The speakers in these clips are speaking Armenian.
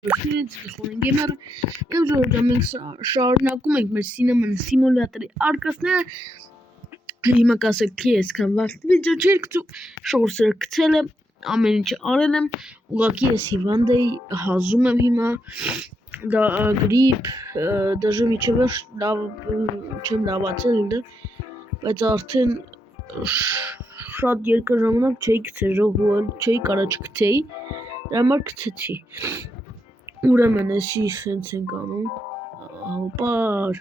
Gamer եւ ժողովուրդ մենք շարունակում ենք մեր Cinnamon Simulator-ի արկածները հիմա կասեք թե այսքան վաղ վիդեո չէր գցում շորսերը գցել եմ ամեն ինչ արել եմ ուղղակի ես հիվանդ էի հազում եմ հիմա դա գրիպ դաժե միջև չեմ լավացել բայց արդեն շատ երկար ժամանակ չէի գցել ժողովել չէի կարա չգցեի դրա համար գցեցի Ուրեմն էսի սենց ենք անում, հոպար,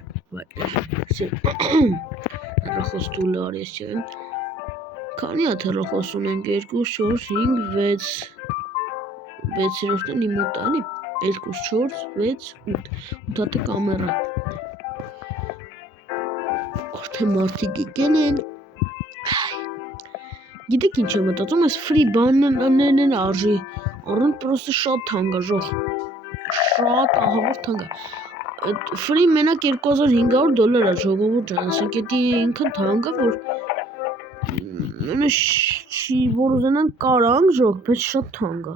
հեռախոս տուլը արես չեն, քանի հատ հեռախոս ունենք, 2, 4, 5, 6, 6-րդն իմ մոտ ալի, 2, 4, 6, 8 հատը կամերա, արդեն մարդիկ եկել են, գիտեք ինչ եմ մտածում, այս free բաններն են արժի, առն պրոստը շատ թանկ է ժող, շատ ահավոր թանկ է, free մենակ $2500 է ժողովուրդ ջան, ասենք էդի ինքն թանկ է, որ ուզենան կարանք ժող, բայց շատ թանկ է,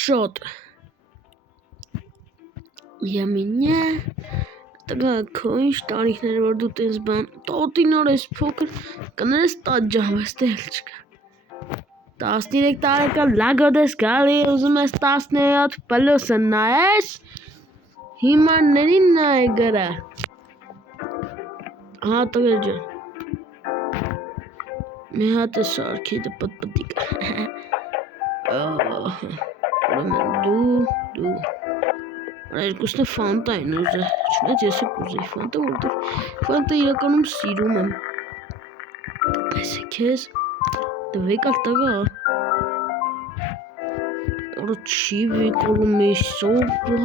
շատ, յամինյա, տղա քո ինչ տարիքներ որ դու տես բան, տոտին օր ես փոքր, կներես տաճահ, բայց տեղ չկա 13 տարեկան լագոդ ես գալի, ուզում ես 17 պլուսը նայես, հիմարներին նայ գրա, հա տղեր ջան, մի հատ է սարքի դը պտպտիկ, ուրեմն դու, երկուսն է ֆանտա են ուզը, չնայած ես է կուզեի ֆանտա, որտեղ ֆանտա իրականում սիրում եմ, այս է կեզ, դվեկ ալ տղա, որը չի վիկոլում ես սոպա,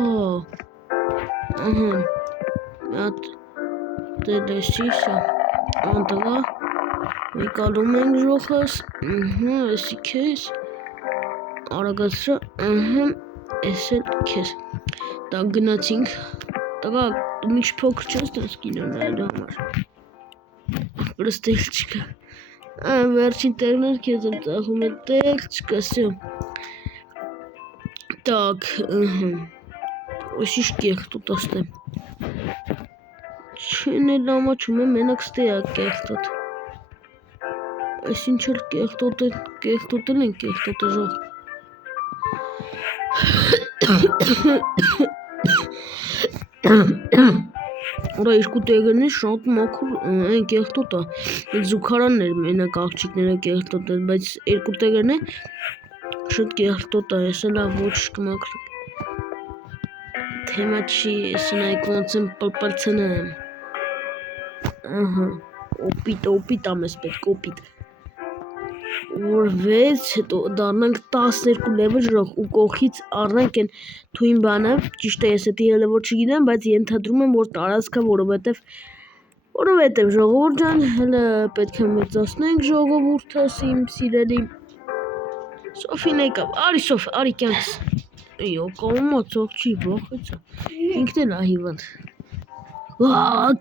ահա, միատ դեսիսա, անտղա, վիկալում ենք ժոխս, էսի կեզ, արագացրա, ես էլ կեզ, դա գնացինք, տղա, դու միջ փոքր չես դես կինո նայելու համար, պրստել չկա, վերջին տեղներ կեզ եմ տաղում է տեղ չկա, սյո, տակ, ոսիշ կեղտոտ աստեմ, չեն էլ ամաչում է մենակ ստեյա կեղտոտ, այս ինչ էլ կեղտոտել են կեղտոտը ժող, Ուրա երկու տեղերն է շատ մաքուր են կեղտոտ է, զուքարանն էր մենակ աղջիկները կեղտոտ են, բայց երկու տեղերն է շատ կեղտոտ է, ես էլ ոչ կմաքրիկ, թեմա չի, ես նայք ոնց եմ պլպլցնեմ, օպիտ ամես պետք օպիտ, որ 6 հետո դարնանք 12 լևը ժող ու կողքից առնանք են թույն բանը, ճիշտ է ես էտի հելը որ չգիտեմ, բայց ենթադրում եմ որ տարածքա, որովհետև ժողովուրդ ջան, հելը պետք է մեծացնենք ժողովուրդս իմ սիրելի, Սոֆին եկավ, արի Սոֆ, արի կյանքս, կողմա ծող չի, վախեցա, ինքն էլ ահիվանդ,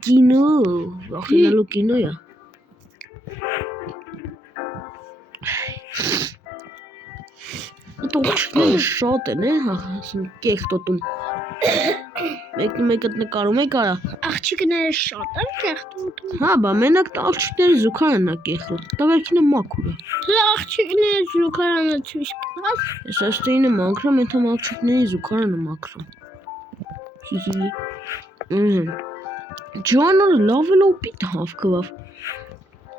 կինո, վախենալու կինո է, Տողջները շատ են կեղտոտում, մեկը նկարում է կարա, աղջիկները շատ են կեղտոտում, հա բա մենակ աղջիկները զուքարանն է կեղտոտ, տավերքինը մաքուր է, աղջիկները զուքարանը ցույց կտաս, ես աստեինը մաքրում, ենթամ աղջիկների զուքարանը մաքրում, Ջանորը լավ էլ օպիտ հավկվավ,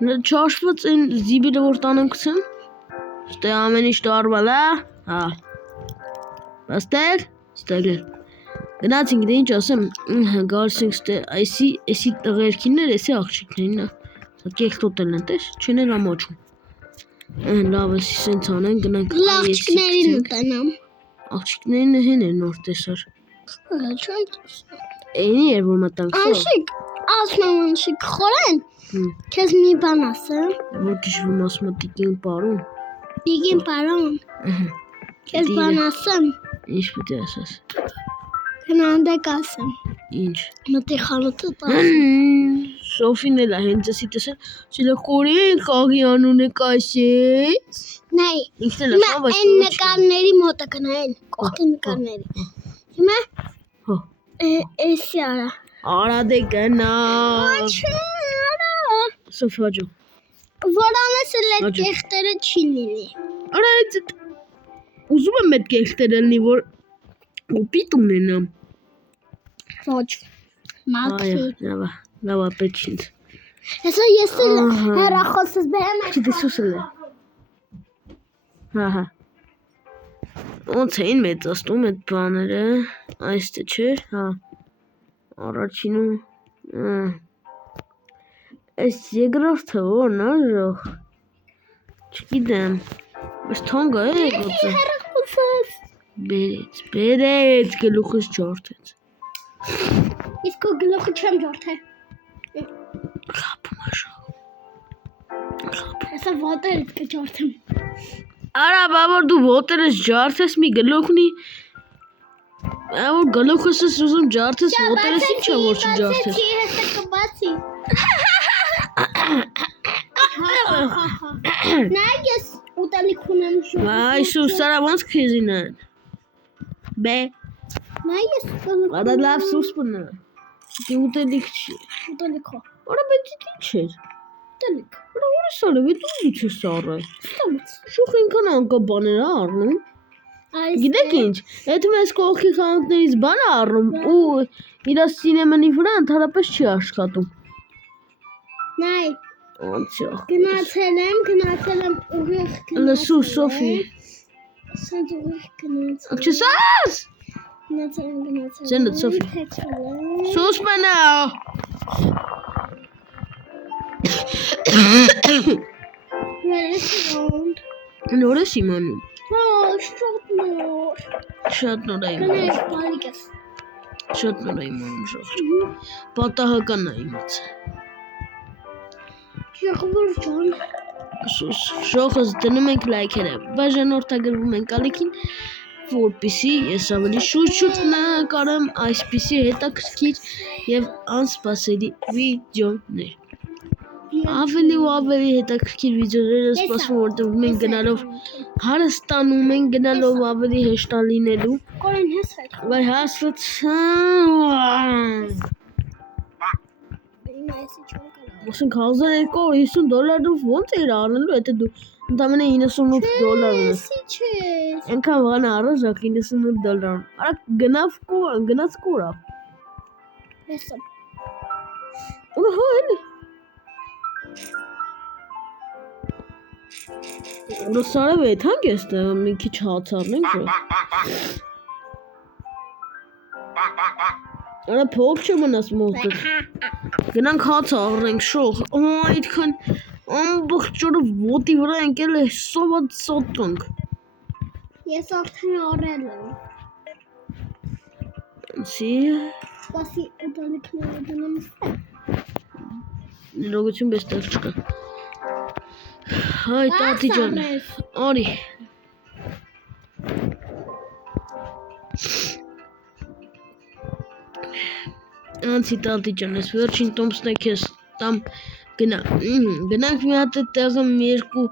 չաշված են զիբիրը որ տանեմ կցեմ, Ստե ամեն ինչ դարվել է, հա, բաստեր, ստեղել, գնացինք դե ինչ ասեմ, գարսինք ստե, այսի տղերքիններ, այսի աղջիկներին, կեղտոտել են, տես, չեն էլ ամաչում, լավ էսի սենց անեն, գնանք աղջիկներին ուտենամ, աղջիկներին հեն էր նոր տեսար, էինի էր որ մտանք սով, անշիկ, ասում եմ անշիկ խորեն, կեզ մի բան ասեմ, որ կիշվում ասում է տիկին պարում, Տիկին պարոն, կեզ բան ասեմ, ինչ պիտի ասես, գնանդեք ասեմ, ինչ, մտի խանութը տասեմ, Սոֆին էլ է հենց էսի տեսել, Սիլակորին կաղի անունը կասեց։ Նայ, Ինքն էլ է հիմա շա, բայց այն նկարների մոտը գնային, կողքի նկարների։ Հիմա հա։ էսի արա։ Արա դե գնա։ Արա։ Սոֆի հաջո։ Որանես էլ այդ կեղտերը չի լինի։ Արա այդ ուզում եմ այդ կեղտերը լինի, որ կոպիտ ունենամ։ Ոչ։ Մաքրի։ Լավա պետք ինձ։ Հեսա ես էլ հեռախոսս բերեմ այդ։ Չտեսուսել է։ Հա։ Ոնց էին մեծացնում այդ բաները, այստե չէ, հա։ Առաջինում այս երկրորդը ո՞րն է, ժող։ Չգիտեմ։ Այս թոնգը է գուցե։ Հեռախոսս։ Բերեց գլուխս ջարդեց։ Իսկ քո գլուխը չեմ ջարդել։ Խապում է ժող։ Հեսա ոտերդ կջարդեմ։ Արա բաբոր դու ոտերս ջարդես մի գլուխնի։ Որ գլուխս ես ուզում ջարդես, ոտերս ինչ է որ չջարդես։ Հեսա կբացի։ Նայ ես ուտելիք ունեմ շուտ։ Այ սուս արա ոնց քեզին են։ Բե։ Նայ ես ուտելիք։ Արա լավ սուս բնա։ Դի ուտելիք չի։ Ուտելիքո։ Արա բայց ինչ էր։ Ուտելիք։ Արա ուրիշ սարը վետ ուզիչ է սարը։ Ստամից։ Շուխ ինքան անկա բաներ առնում։ Գիտեք ինչ, այդ մեզ կողքի խանութներից բան առնում ու իրա սինեմանի վրա ընդհանրապես չի աշխատում։ Նայ, Անցյալ։ գնացել եմ ուղիղ գնացել։ Լսու Սոֆի։ Սանց ուղիղ գնացել։ Չսաս։ Գնացել եմ։ Ձենդ Սոֆի։ Սուս մնա։ Նոր ես իմանում։ Հա, շատ նոր։ Շատ նոր է իմանում։ Գնայք բալիկես։ Շատ նոր է իմանում ժող։ Պատահական է իմացել։ Ժողովուրդ ջան։ Սուս ժողս դնում ենք լայքերը, բաժանորդագրվում ենք ալիքին, որպեսզի ես ավելի շուտ նկարեմ այսպիսի հետաքրքիր եւ անսպասելի վիդեոներ։ Ավելի ու ավելի հետաքրքիր վիդեոներ եմ սպասում, որտեղ մենք գնալով Հարստանում ենք գնալով ավելի հեշտ է լինելու։ Կորեն հասած։ Վայ հասցա։ Այսի չոն կա։ Ասենք $1250 ոնց էր առնելու, եթե դու ընդամենը $98 ունես։ Էսի չէ։ Այնքան բան առաժակ $98։ Արա գնաց կորա։ Հեսա։ Ուրա հա էլի։ Ուրա սարը վեթանք ես տեղ մի քիչ հաց առնենք ժող։ Արա փող չմնաս մոտդ։ Գնանք հաց առնենք շող։ Այդքան ամբողջ օրը ոտի վրա ընկել է սոված սոտոնք։ Ես արդեն առել եմ։ Անցի։ Սպասի ուտելիքները դնեմ ստեղ։ Ներողություն բես տեղ չկա։ Հայ տատի ջան։ Արի։ Անցի տատի ջան, ես վերջին տոմսն է քեզ տամ գնա։ Գնանք մի հատ տեղը մի երկու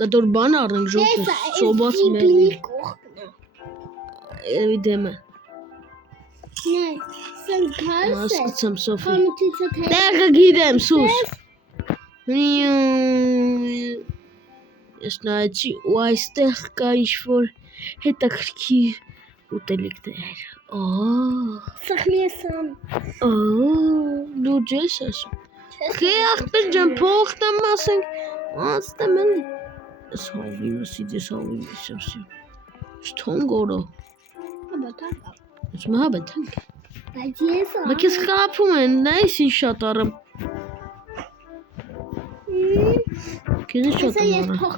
կտոր բան առնենք ժողովուրդ սոբաց մեր։ Էլի դեմը։ Նայ, սեն գալս է։ Հասկացամ Սոֆի։ Խանութից է թե։ Տեղը գիտեմ սուս։ Ես նայեցի ու այստեղ կա ինչ-որ հետաքրքիր ուտելիքներ։ Սխմի ես ամ։ Դու ջես ասում։ Քե ախպեր ջան փոխ տամ ասենք։ Անցտեմ էլի։ Ես հավինս սի։ Շթոնգորո։ Հաբատակ։ Ես մահաբեթանք։ Բայց ես ամ։ Բայց ես խափում են, նայս ինչ շատ առամ։ Քեզ շատ Ես առամ։ փող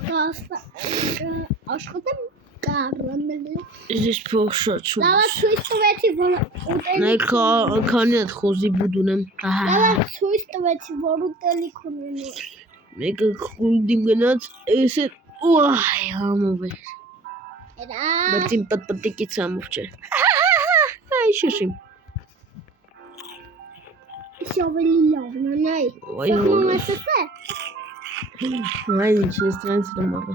աշխատեմ կարամել։ Ես փող շատ շուտ։ Լավա ցույց տվեցի որ ուտելիք։ Նայ քանի հատ խոզի բուդ ունեմ։ Լավա ցույց տվեցի որ ուտելիք ունեմ։ Մեկը խուլդիմ գնաց, ես էլ ուայ համով է։ Էրա։ Բայց իմ պատպատիկից համով չէ։ Այ շշիմ։ Ես ավելի լավն է, նայ։ Այո։ Սողմում ես է։ Այ ինչ ես դրանց դմարը։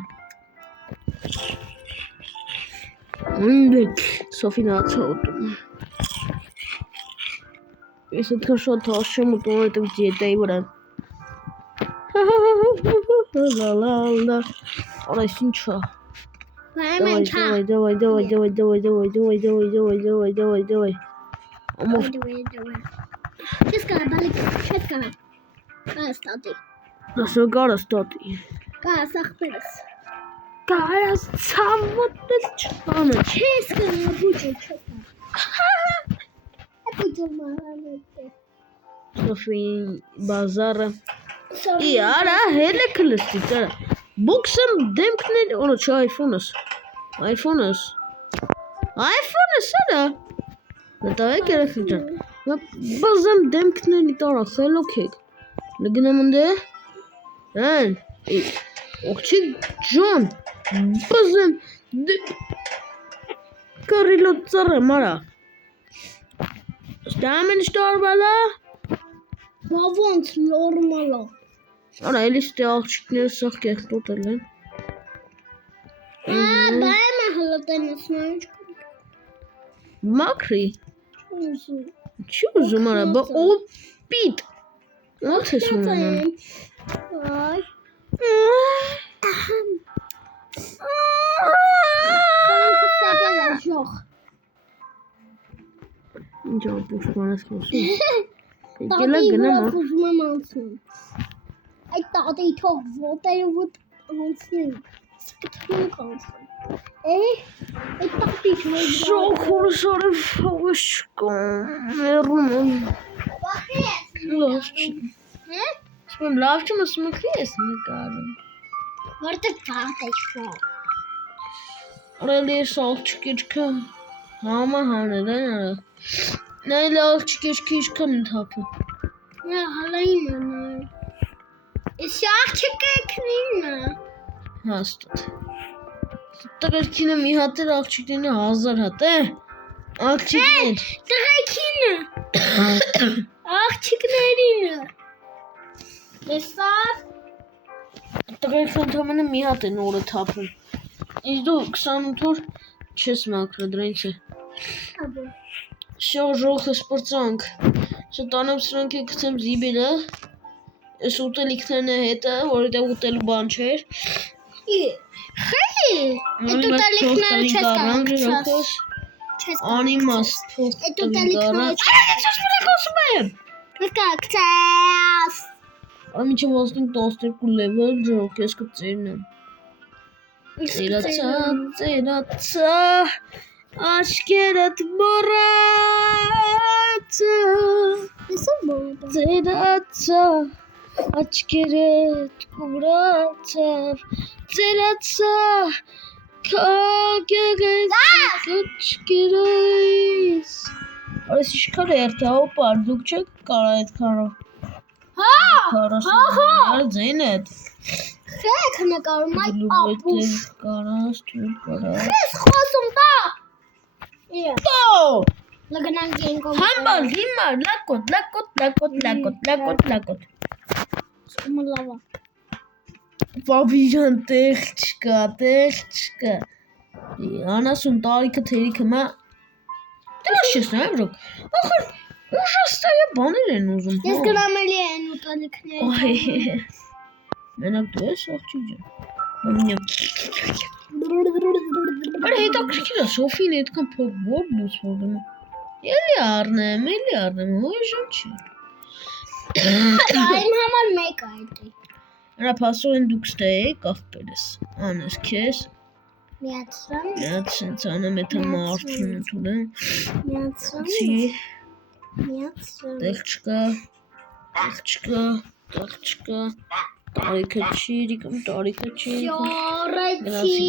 Ունդ Սոֆին ացոտում։ Ես այդքան շատ հաշեմ ուտում հետև դիետայի վրա։ Լա։ Արա այս ինչա։ Վայ։ Давай. Ամով Չես կարա, բալիկ, չես կարա։ Կարա ստատի։ դասը գարը ստատի։ Կարա սախպերս։ Կարաս ցամոտել չանը։ Չես կարա, բուջը չես կարա։ Բուջը մարանետը։ Սոֆին բազարը։ Իարա հելը կլստի տարա։ Բոքսում դեմքներ, օրը չէ iPhone-ս արա։ Դա է կերեխի ջան։ Բազում դեմքների տարա խելոք եք։ Լգնամ ընդե։ Հեն։ Օղջի ջան։ Բազում կարիլոտ ծառը մարա։ Ստամեն շտարվալա։ Բա ոնց նորմալ է։ Արա էլի ստե աղջիկները սաղ կեղտոտել են։ Բա եմ հլոտենս նույնչ։ Մակրի։ Չի ուզում արա, բա օ պիտ։ Ոնց ես ունենան։ Այ։ Ինչ ապուշմանես խոսում։ Տատի գնամ, վրա ուզում եմ անցնում։ Այդ տատի թող ոտերը ոտ անցնեմ։ Սկթում կանցնեմ։ Այդ տատի թող Շոքորս արև հավես չկա։ Մերում եմ։ Բախի ես։ Լավ չի։ Սպեմ լավ չմ ասում եք ես նկարում։ Որտե տատի թող։ Արելի ես աղջիկեչքը համա հանել են արա։ Նայել աղջիկեչքը իշքան ընդհապը։ Հալային է նայ։ Ես աղջիկը քնինը։ Հաստատ։ Տղերքինը մի հատ էր աղջիկինը 1000 հատ է։ Աղջիկներ։ Տղեկինը։ Աղջիկներինը։ Տեսա՞ր։ Տղերքը ընդհանրապես մի հատ են օրը թափում։ Իսկ դու 28 օր չես մաքրել դրանից է։ Աբո։ Շոժոխը սպրծանք։ Շտանեմ սրանք է գցեմ զիբելը։ Ես ուտելիքներն է հետը, որովհետև ուտելու բան չէր։ Խի։ Այդ ուտելիքները չես կարող գցած։ Անիմաստ փող։ Այդ ուտելիքները Ես խոսում եմ։ չես կարող գցած։ Ամիջը 12 level ջոկ ես կծերն եմ։ Ծերացա, աչքերդ մոռացա։ Եսա բոդա։ Ծերացա, աչքերդ կուրացավ, ծերացա, քագեղեց աչքերից։ Արես իշքան երթահով պար, դուք չեք կարա այդ քարով։ Հա, ձենդ։ Խեք նկարում այդ ապուշ։ Կարաս, դու կարաս։ Ես խոսում տա։ Տո։ Լգնանք ենք ում։ Համբալ, հիմար, լակոտ։ Սումը լավա։ Բաբիջան տեղ չկա։ Անասուն տարիքը թերիքը մա։ Դրա շես նայեմ ժոք։ Ախր ուժաստայը բաներ են ուզում։ Ես գրամ էլի են ուտելիքները։ Այ։ Մենակ դու ես աղջիկ ջան։ Մամինյամ։ Արա հետաքրքիր է Սոֆին այդքան փող որ դուս որում։ Էլի առնեմ, հոժան չի։ Այն համար մեկ է այդի։ Արա փասորեն դուք ստեիք աղբերես։ Անես քեզ։ Միացրամ։ Միացրան ցանեմ էթա մարդուն ընդունեմ։ Միացրամ։ Չի։ Միացրամ։ Տեղ չկա։ Տարիքը չի, Շորեցի,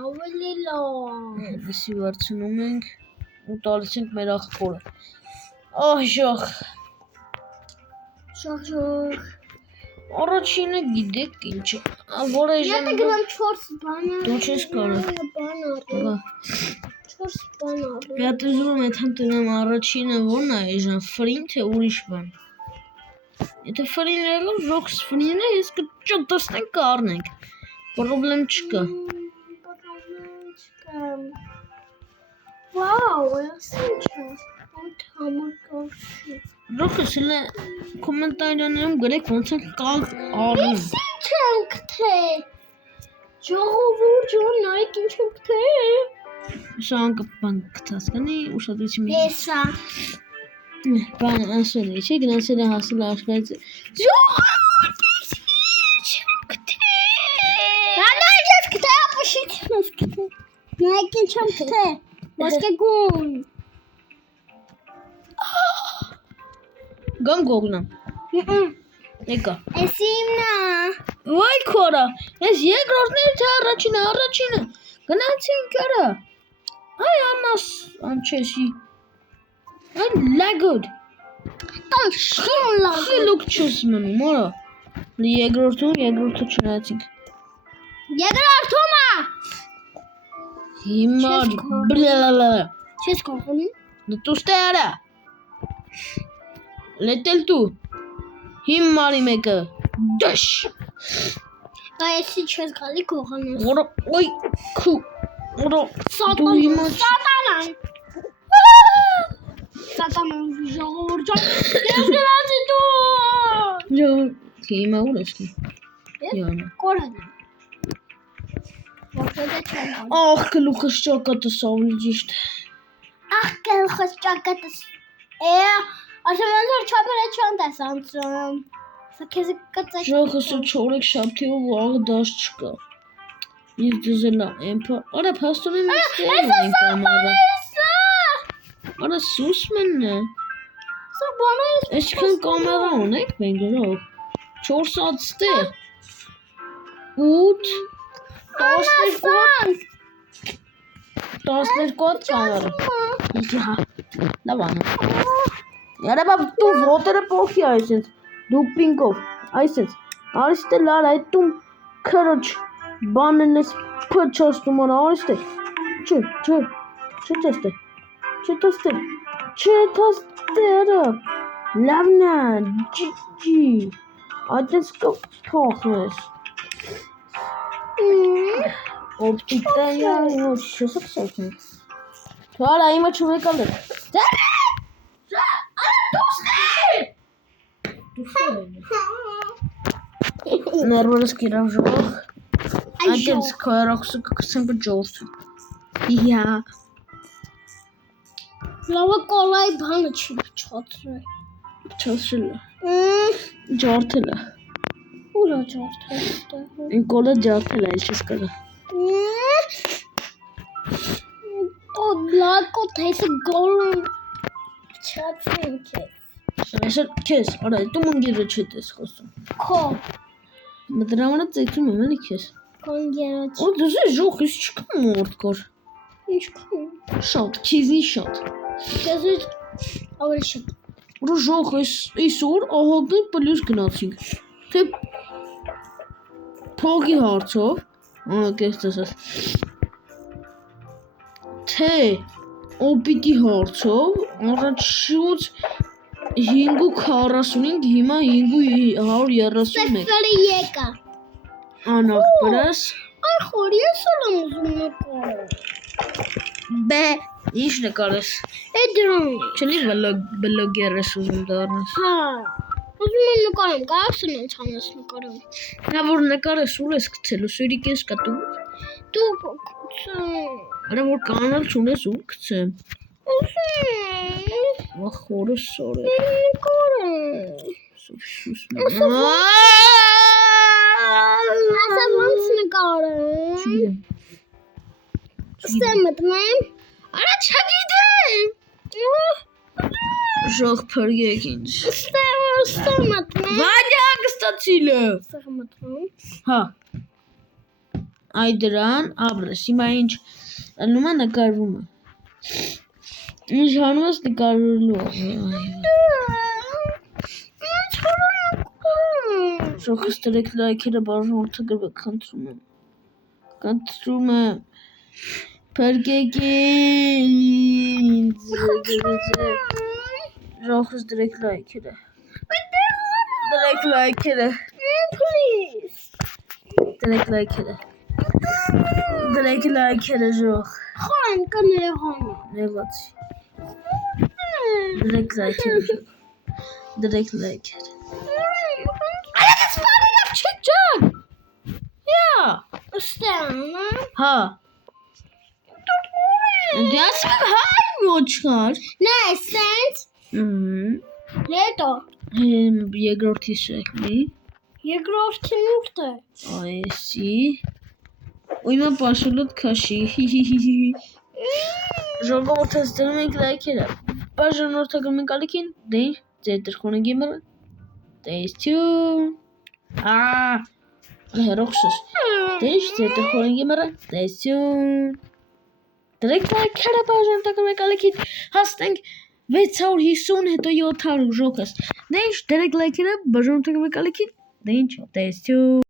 ավելի լավ։ Դեսի վարձնում ենք ու տալիս ենք մեր աղբորը։ Ահ ժող։ Շող։ Առաջինը գիտեք ինչ է, որ այժմ Եթե գրամ 4 բանը։ Դու չես կարող։ Բան առնեմ։ 4 բան առնեմ։ Պետք է ուզում եմ տնեմ առաջինը որն է այժմ ֆրին թե ուրիշ բան։ Եթե ֆրիները ռոքս ֆրիները ես կճտստենք կառնենք։ Պրոբլեմ չկա։ Վաու, ասինչա։ Այդ համար կարծի։ Ռոքս հենց կոմենտարներում գրեք ոնց է կալ առնում։ Ինչ ենք թե։ Ժողովուրդ ջան, նայեք ինչ ենք թե։ Շան կպան կտասկանի ուշադրություն մի։ Էսա։ Բան ասել է, չէ՞ գնացել է հասել աշխարհից։ Ժողովուրդ ինչ ենք թե։ Նայեք ես կտա ապշիցնես կտա։ Նայեք ինչ ենք թե։ Ոսկեգուն։ Գամ գողնամ։ Եկա։ Էս իմնա։ Վայ քորա, ես երկրորդն էր թե առաջինը։ Գնացինք արա։ Այ անաս անչեսի։ Այ լագոդ։ Տան շուլա։ Խելոք չես մնում, արա։ Երկրորդը չնայեցինք։ Երկրորդումը։ Հիմար բլալալա։ Չես կողնում։ Դու ստերա։ Լետել դու։ Հիմարի մեկը։ Դաշ։ Բայց չես գալի կողանես։ Որա, ոյ, քու։ Որա, դու հիմա Սատանան։ Սատանան ժողովուրդ ջան։ Ես գնացի դու։ Յո, հիմա ուր ես դու։ Յանը։ Կորանը։ Որտե՞ղ է չեմ։ Ախ, գլուխս ճակատս ավելի ճիշտ։ Ախ, գլխս ճակատս։ Ասեմաններ չափերը չան տեսանցում։ Սա քեզ կծեք։ Ժողովը չորեք շաբթիով աղ դաշ չկա։ Ես դզելա էմփա։ Արա փաստորեն ստեղ ենք ամառը։ Արա սուսմենն է։ Սա բաներ։ Այսքան կամերա ունենք մենք գրող։ 4 հատ ստեղ։ 8 12 հատ կամերա։ Իհա։ Լավ անում։ Երբ դու ոտերը փոխի այսպես դուպինգով այսպես արիստե լար այդ դու քրոջ բանն ես փչոստում արիստե չտստե լավնա ջի այդպես կփոխես օպտիկայա ոչ չսկսեցի թվարա իմը չմեկալ է Nervous girав ժող Այդից քոյրոքսը կկսեմ կջորդ Իհա Լավը կոլայի բանը չի չոտրել Չոսրել է Ջորդել է Ուրա ջորդել Են կոլը ջորդել է, չես կրը Լակո թեսը գոլում Չացին կեզ Այսօր քեզ, արա, դու մնգիրը չետ ես խոսում Քո Մդրամանը ծեծում եմ էլի քեզ Կոնգերոջ Օ դու զի ժող ես չկա մորդ կոր Ինչ կում Շատ, քեզի շատ Քեզից ավելի շատ Ուրը ժող ես իսոր ահագն պլյուս գնացինք Թե փողի հարցով Կես տեսես Թե օպիտի հարցով առաջուց 545 հիմա 531 Սեքսարի եկա Անախ պրես Այ խոր ես ալամ ուզում նկարը Բե Ինչ նկարես Է դրան Չնի բլոգեր ես ուզում դառնես Հա Ուզում եմ նկարեմ կարասն եմ ցանես նկարեմ Նա որ նկարես ուր ես գցելու սուրիկ ես կտու Դու Արա որ կանալ չունես ուր գցեմ Ուզում Ախ խորը սորը նկարեմ Սուս Ասա ոնց նկարեմ Չգիտեմ Ստեմ մտմեմ Արա չգիտեմ Ժող փրգեք ինձ Ստեմ մտմեմ Վաջակ ստացիլը Ստեղ մտմեմ Հա Այ դրան ապրես հիմա ինչ անում է նկարվում է Ինչ հանում ես նկարվելու Ժողս տրեք լայքերը բաժանորդը գրվեք Կնդրում եմ Փրկեք ինձ Ժողս տրեք լայքերը Դրեք լայքերը։ Please. Դրեք լայքերը։ Դրեք լայքերը ժող։ Խոն կներողան։ Նեղացի։ Դրեք լայքերը ժող։ Դրեք լայքերը։ Ալեքս բարիլավ չեք ջան։ Yeah. Ստանա։ Հա։ Դասը հայ ոչխար։ Նա սենց։ Հետո։ Երկրորդի շեքնի։ Երկրորդին ուր է։ Այսի։ Ույմա պաշոլոտ քաշի։ Ժողովուրդը ստերում ենք լայքերը։ Բաժանորդակում ենք ալիքին։ Դեն ձեր տրխոնը գիմը։ Stay tuned. Հերոքշս։ Դեն ձեր տրխոնը գիմը։ Stay tuned. Դրեք լայքերը բաժանորդակում ենք ալիքին։ Հասնենք 650 հետո 700 ժողս։ Դեն դրեք լայքերը բաժանորդակում ենք ալիքին։ Դեն stay tuned.